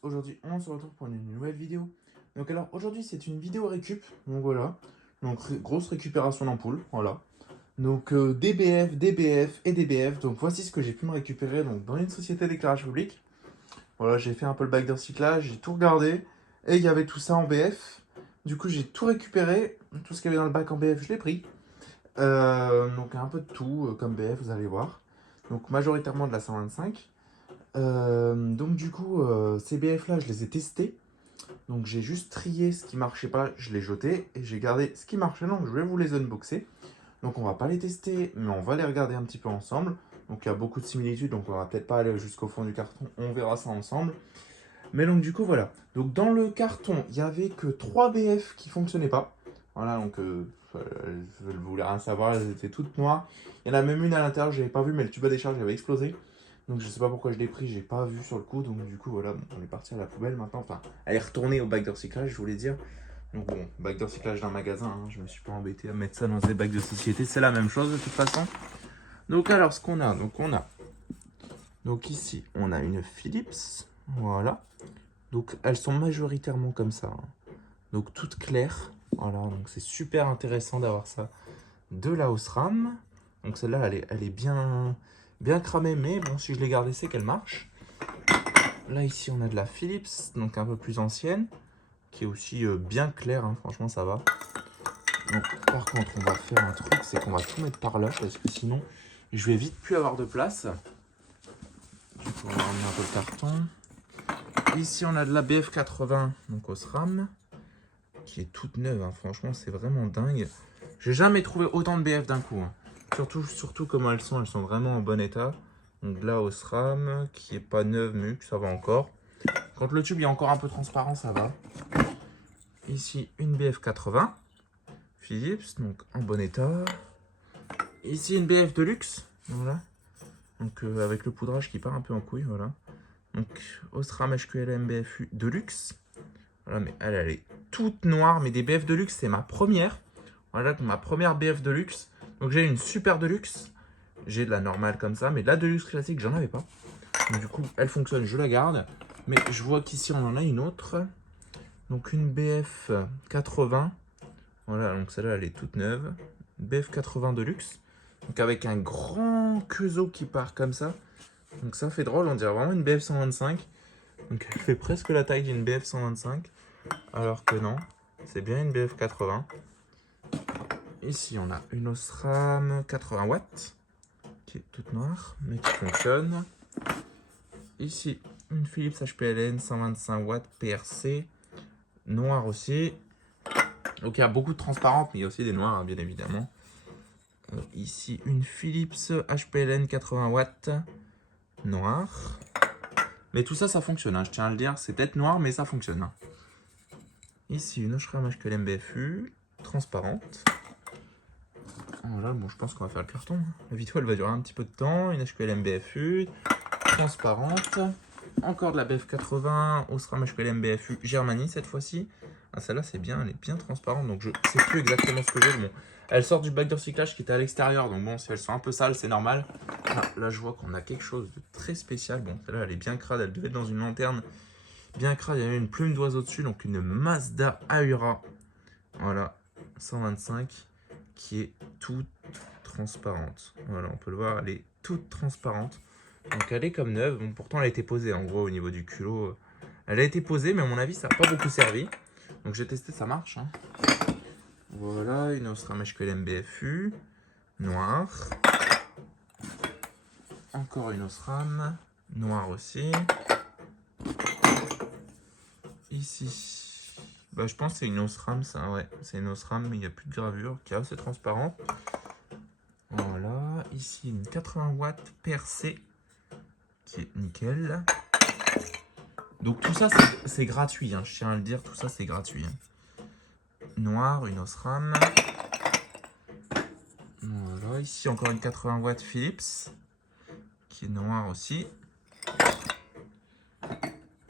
tous, aujourd'hui on se retrouve pour une nouvelle vidéo. Donc alors aujourd'hui c'est une vidéo récup, donc voilà. Donc grosse récupération d'ampoule, voilà. Donc DBF, DBF et DBF, donc voici ce que j'ai pu me récupérer donc, dans une société d'éclairage public. Voilà, j'ai fait un peu le bac de recyclage, j'ai tout regardé, et il y avait tout ça en BF. Du coup j'ai tout récupéré, tout ce qu'il y avait dans le bac en BF je l'ai pris. Donc un peu de tout comme BF vous allez voir. Donc majoritairement de la 125. Donc du coup, ces BF là, je les ai testés. Donc j'ai juste trié ce qui marchait pas, je l'ai jeté et j'ai gardé ce qui marchait. Donc je vais vous les unboxer. Donc on va pas les tester, mais on va les regarder un petit peu ensemble. Donc il y a beaucoup de similitudes, donc on va peut-être pas aller jusqu'au fond du carton. On verra ça ensemble. Mais donc du coup voilà. Donc dans le carton, il y avait que 3 BF qui fonctionnaient pas. Voilà, donc je ne voulais rien savoir, elles étaient toutes noires. Il y en a même une à l'intérieur, j'avais pas vu, mais le tube à décharge avait explosé. Donc je sais pas pourquoi je l'ai pris, j'ai pas vu sur le coup. Donc du coup voilà, bon, on est parti à la poubelle maintenant. Enfin, elle est retournée au bac de recyclage, je voulais dire. Donc bon, bac de recyclage d'un magasin, hein, je me suis pas embêté à mettre ça dans des bacs de société, c'est la même chose de toute façon. Donc alors ce qu'on a, donc ici on a une Philips, voilà. Donc elles sont majoritairement comme ça, hein. Donc toutes claires, voilà, donc c'est super intéressant d'avoir ça. De la Osram, donc celle-là elle est bien cramée, mais bon si je l'ai gardée c'est qu'elle marche. Là ici on a de la Philips, donc un peu plus ancienne, qui est aussi bien claire, hein, franchement ça va. Donc par contre on va faire un truc, c'est qu'on va tout mettre par là, parce que sinon je vais vite plus avoir de place. On va ramener un peu le carton. Ici on a de la BF80, donc Osram, qui est toute neuve, hein, franchement c'est vraiment dingue. J'ai jamais trouvé autant de BF d'un coup, hein. Surtout comment elles sont vraiment en bon état. Donc là Osram, qui est pas neuve mais que ça va encore. Quand le tube est encore un peu transparent, ça va. Ici une BF80 Philips, donc en bon état. Ici une BF Deluxe, voilà. Donc avec le poudrage qui part un peu en couille, voilà. Donc Osram HQLM BFU Deluxe. Voilà, mais elle est toute noire, mais des BF Deluxe, c'est ma première. Voilà, ma première BF Deluxe. Donc j'ai une super Deluxe. J'ai de la normale comme ça, mais de la Deluxe classique, j'en avais pas. Donc, du coup, elle fonctionne, je la garde. Mais je vois qu'ici, on en a une autre. Donc une BF 80. Voilà, donc celle-là, elle est toute neuve. BF 80 Deluxe. Donc avec un grand queusot qui part comme ça. Donc ça fait drôle, on dirait vraiment une BF 125. Donc elle fait presque la taille d'une BF 125. Alors que non, c'est bien une BF 80. Ici, on a une Osram 80 watts. Qui est toute noire, mais qui fonctionne. Ici, une Philips HPLN 125 watts PRC. Noire aussi. Donc il y a beaucoup de transparentes, mais il y a aussi des noirs, hein, bien évidemment. Ici, une Philips HPLN 80 watts. Noire. Mais tout ça, ça fonctionne, hein, je tiens à le dire. C'est peut-être noir, mais ça fonctionne, hein. Ici, une Osram HQLM BFU. Transparente. Voilà, bon, je pense qu'on va faire le carton, hein. La vidéo, elle va durer un petit peu de temps. Une HQLM BFU. Transparente. Encore de la BF80, Osram HPLM BFU Germanie cette fois-ci. Ah, celle-là, c'est bien, elle est bien transparente, donc je sais plus exactement ce que j'ai. Bon, elle sort du bac de recyclage qui était à l'extérieur, donc bon, si elles sont un peu sales, c'est normal. Ah, là, je vois qu'on a quelque chose de très spécial. Bon, celle-là, elle est bien crade, elle devait être dans une lanterne bien crade. Il y avait une plume d'oiseau dessus, donc une Mazda Aura. Voilà, 125, qui est toute transparente. Voilà, on peut le voir, elle est toute transparente. Donc elle est comme neuve, bon, pourtant elle a été posée en gros au niveau du culot. Elle a été posée, mais à mon avis ça n'a pas beaucoup servi. Donc j'ai testé, ça marche, hein. Voilà, une Osram HQLM BFU, noire. Encore une Osram, noire aussi. Ici, bah, je pense que c'est une Osram, ça, ouais. C'est une Osram, mais il n'y a plus de gravure, qui est assez transparente. Voilà, ici une 80 watts PRC, qui est nickel. Donc tout ça c'est gratuit, hein, je tiens à le dire, tout ça c'est gratuit, hein. Noir, une Osram. Voilà, ici encore une 80 watts Philips, qui est noire aussi.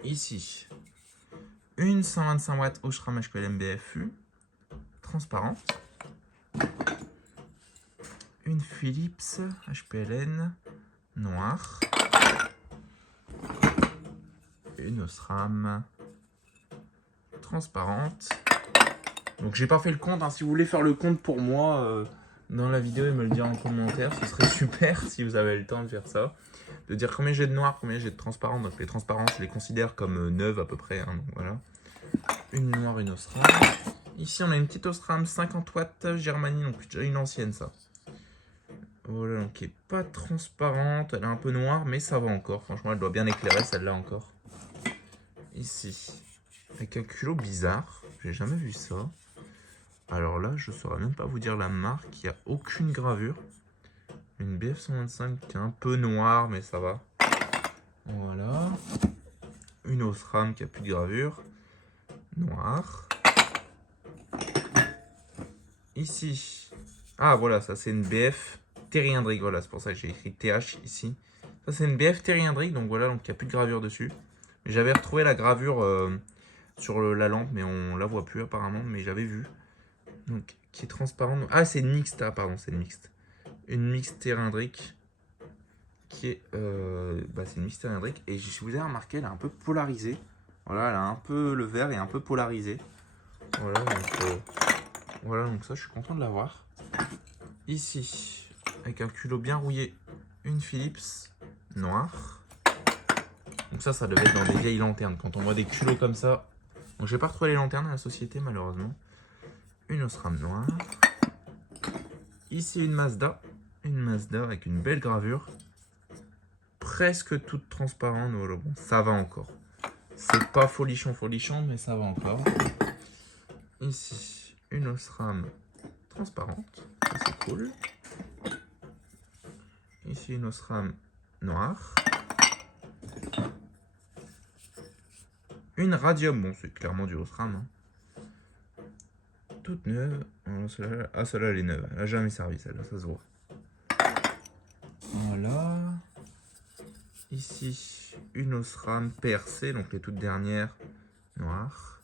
Ici, une 125 watts Osram HQLM BFU, transparente. Une Philips HPLN, noire. une Osram transparente. Donc j'ai pas fait le compte, hein. Si vous voulez faire le compte pour moi dans la vidéo et me le dire en commentaire, ce serait super si vous avez le temps de faire ça. De dire combien j'ai de noir, combien j'ai de transparent. Donc les transparents, je les considère comme neuves à peu près, hein, donc voilà. Une noire, une Osram. Ici on a une petite Osram 50 watts Germanie, donc déjà une ancienne ça. Voilà, donc qui est pas transparente, elle est un peu noire, mais ça va encore. Franchement, elle doit bien éclairer celle-là encore. Ici, avec un culot bizarre, j'ai jamais vu ça. Alors là, je saurais même pas vous dire la marque, il n'y a aucune gravure. Une BF 125 qui est un peu noire, mais ça va. Voilà. Une Osram qui a plus de gravure. Noire. Ici. Ah voilà, ça c'est une BF Terry-Hendrick. Voilà, c'est pour ça que j'ai écrit TH ici. Ça c'est une BF Terry-Hendrick, donc voilà, donc il n'y a plus de gravure dessus. J'avais retrouvé la gravure sur la lampe, mais on la voit plus apparemment, mais j'avais vu. Donc, qui est transparente. Ah, c'est une mixte, ah, pardon, c'est une mixte. Une mixte Terry-Hendrick. Qui est. C'est une mixte Terry-Hendrick. Et si vous avez remarqué, elle est un peu polarisée. Voilà, elle a un peu. Le vert est un peu polarisé. Voilà, donc ça, je suis content de l'avoir. Ici, avec un culot bien rouillé, une Philips noire. Donc ça devait être dans des vieilles lanternes. Quand on voit des culots comme ça. Donc, j'ai pas retrouvé les lanternes à la société, malheureusement. Une Osram noire. Ici, une Mazda. Une Mazda avec une belle gravure. Presque toute transparente. Voilà, bon, ça va encore. C'est pas folichon, mais ça va encore. Ici, une Osram transparente. Ça, c'est cool. Ici, une Osram noire. Une Radium. Bon, c'est clairement du Osram. Hein. Toute neuve. Celle-là, elle est neuve. Elle n'a jamais servi, celle-là, ça se voit. Voilà. Ici, une Osram PRC, donc les toutes dernières noires.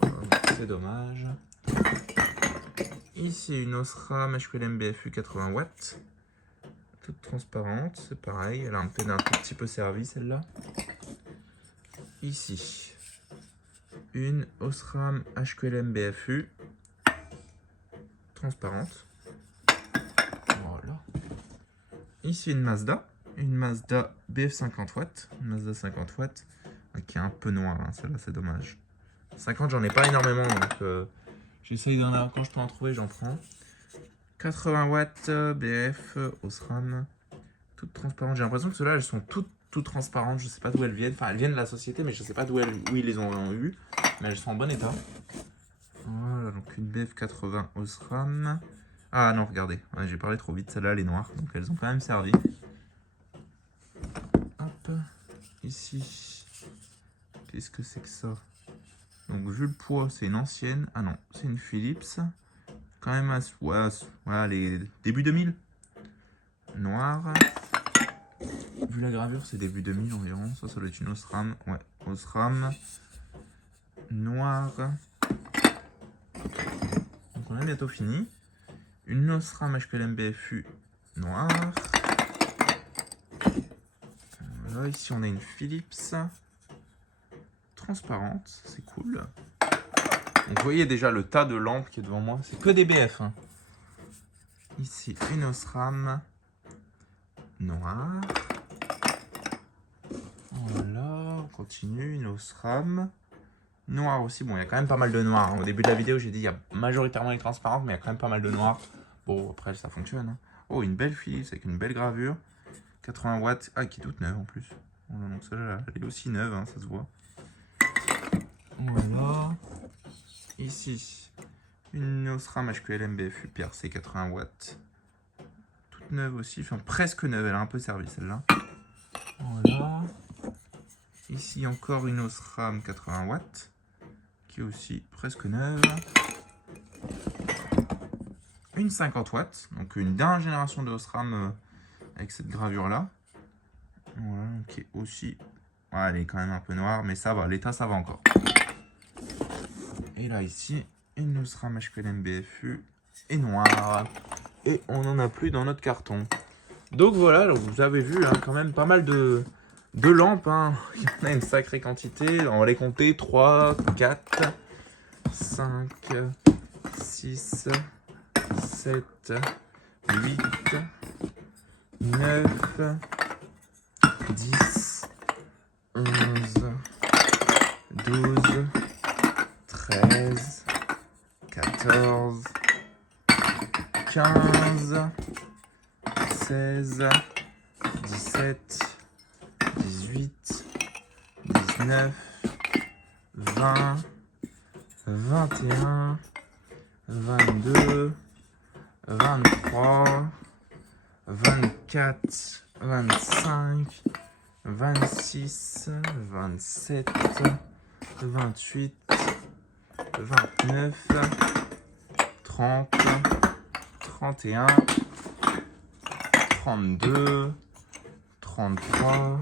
Voilà, c'est dommage. Ici, une Osram HQLM BFU 80 watts. Toute transparente, c'est pareil. Elle a un petit peu servi, celle-là. Ici, une Osram HQLM BFU transparente. Voilà. Ici, une Mazda BF 50 watts. Une Mazda 50 watts qui est un peu noire, hein. Celle-là, c'est dommage. 50, j'en ai pas énormément, donc j'essaye d'en avoir. Quand je peux en trouver, j'en prends. 80 watts BF Osram, toutes transparentes. J'ai l'impression que ceux-là, elles sont toutes transparentes. Je sais pas d'où elles viennent. Enfin, elles viennent de la société, mais je sais pas où ils les ont eu. Mais elles sont en bon état. Voilà, donc une BF 80 Osram. Ah non, regardez, ouais, j'ai parlé trop vite. Celle-là, elle est noire, donc elles ont quand même servi. Hop, ici. Qu'est-ce que c'est que ça? Donc, vu le poids, c'est une ancienne. Ah non, c'est une Philips. Quand même, voilà, les débuts 2000. Noir. Vu la gravure, c'est début 2000 environ. Ça doit être une Osram. Ouais, Osram. Noir. Donc, on a bientôt fini. Une Osram HPLM BFU noire. Voilà, ici, on a une Philips. Transparente, c'est cool. Donc, vous voyez déjà le tas de lampes qui est devant moi. C'est que des BF. Hein. Ici, une Osram noire. Voilà, on continue. Une Osram noire aussi. Bon, il y a quand même pas mal de noir. Hein. Au début de la vidéo, j'ai dit il y a majoritairement les transparentes, mais il y a quand même pas mal de noir. Bon, après, ça fonctionne. Hein. Oh, une belle Philips avec une belle gravure. 80 watts. Ah, qui est toute neuve en plus. Voilà, donc celle-là, elle est aussi neuve, hein, ça se voit. Voilà. Ici, une Osram HQLM BFU PRC 80 watts. Toute neuve aussi, enfin presque neuve, elle a un peu servi celle-là. Voilà. Ici encore une Osram 80 watts, qui est aussi presque neuve. Une 50 watts, donc une dernière génération de Osram avec cette gravure-là. Voilà, qui est aussi... Ouais, elle est quand même un peu noire, mais ça va, l'état ça va encore. Et là ici, une Osram HQLM BFU est noire. Et on n'en a plus dans notre carton. Donc voilà, donc vous avez vu hein, quand même pas mal de de lampes, hein. Il y en a une sacrée quantité. On va les compter. 3, 4, 5, 6, 7, 8, 9, 10, 11, 12, 13, 14, 15, 16, 17, 18, 19, 20, 21, 22, 23, 24, 25, 26, 27, 28, 29, 30, 31, 32, 33,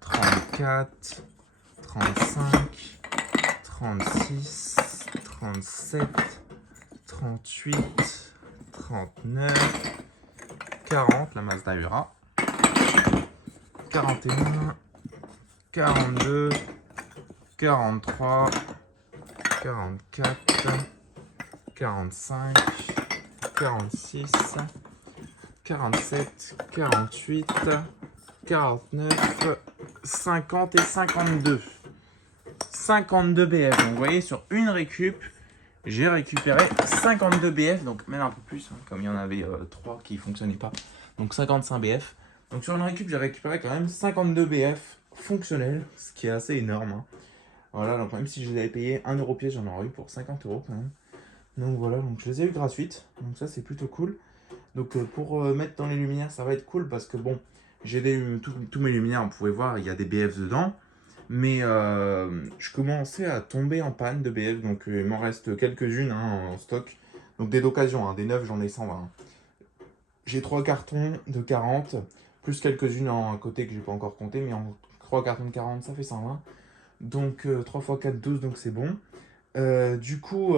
34, 35, 36, 37, 38, 39, 40, la Mazda Ura, 41, 42, 43, 44, 45, 46, 47, 48, 49, 50 et 52. 52 BF. Donc vous voyez, sur une récup, j'ai récupéré 52 BF, donc même un peu plus, hein, comme il y en avait 3 qui ne fonctionnaient pas. Donc 55 BF. Donc sur une récup, j'ai récupéré quand même 52 BF fonctionnels, ce qui est assez énorme. Hein. Voilà, donc même si je les avais payés 1€ pièce, j'en aurais eu pour 50 € quand même. Donc voilà, donc je les ai eu gratuites, donc ça c'est plutôt cool. Donc pour mettre dans les luminaires, ça va être cool parce que bon, j'ai tous mes luminaires, on pouvait voir, il y a des BF dedans. Mais je commençais à tomber en panne de BF, donc il m'en reste quelques-unes hein, en stock. Donc des d'occasion, hein, des neufs, j'en ai 120. J'ai 3 cartons de 40, plus quelques-unes à côté que j'ai pas encore compté, mais en 3 cartons de 40, ça fait 120. Donc 3 x 4, 12, donc c'est bon. Du coup,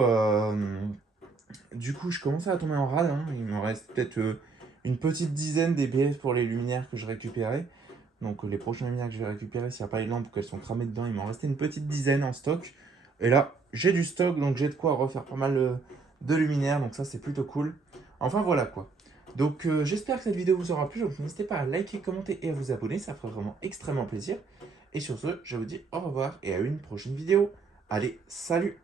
je commençais à tomber en rade. Hein. Il me reste peut-être une petite dizaine des BF pour les luminaires que je récupérais. Donc les prochaines luminaires que je vais récupérer, s'il n'y a pas les lampes ou qu'elles sont cramées dedans, il m'en restait une petite dizaine en stock. Et là, j'ai du stock, donc j'ai de quoi refaire pas mal de luminaires. Donc ça, c'est plutôt cool. Enfin, voilà quoi. Donc j'espère que cette vidéo vous aura plu. Donc n'hésitez pas à liker, commenter et à vous abonner. Ça ferait vraiment extrêmement plaisir. Et sur ce, je vous dis au revoir et à une prochaine vidéo. Allez, salut!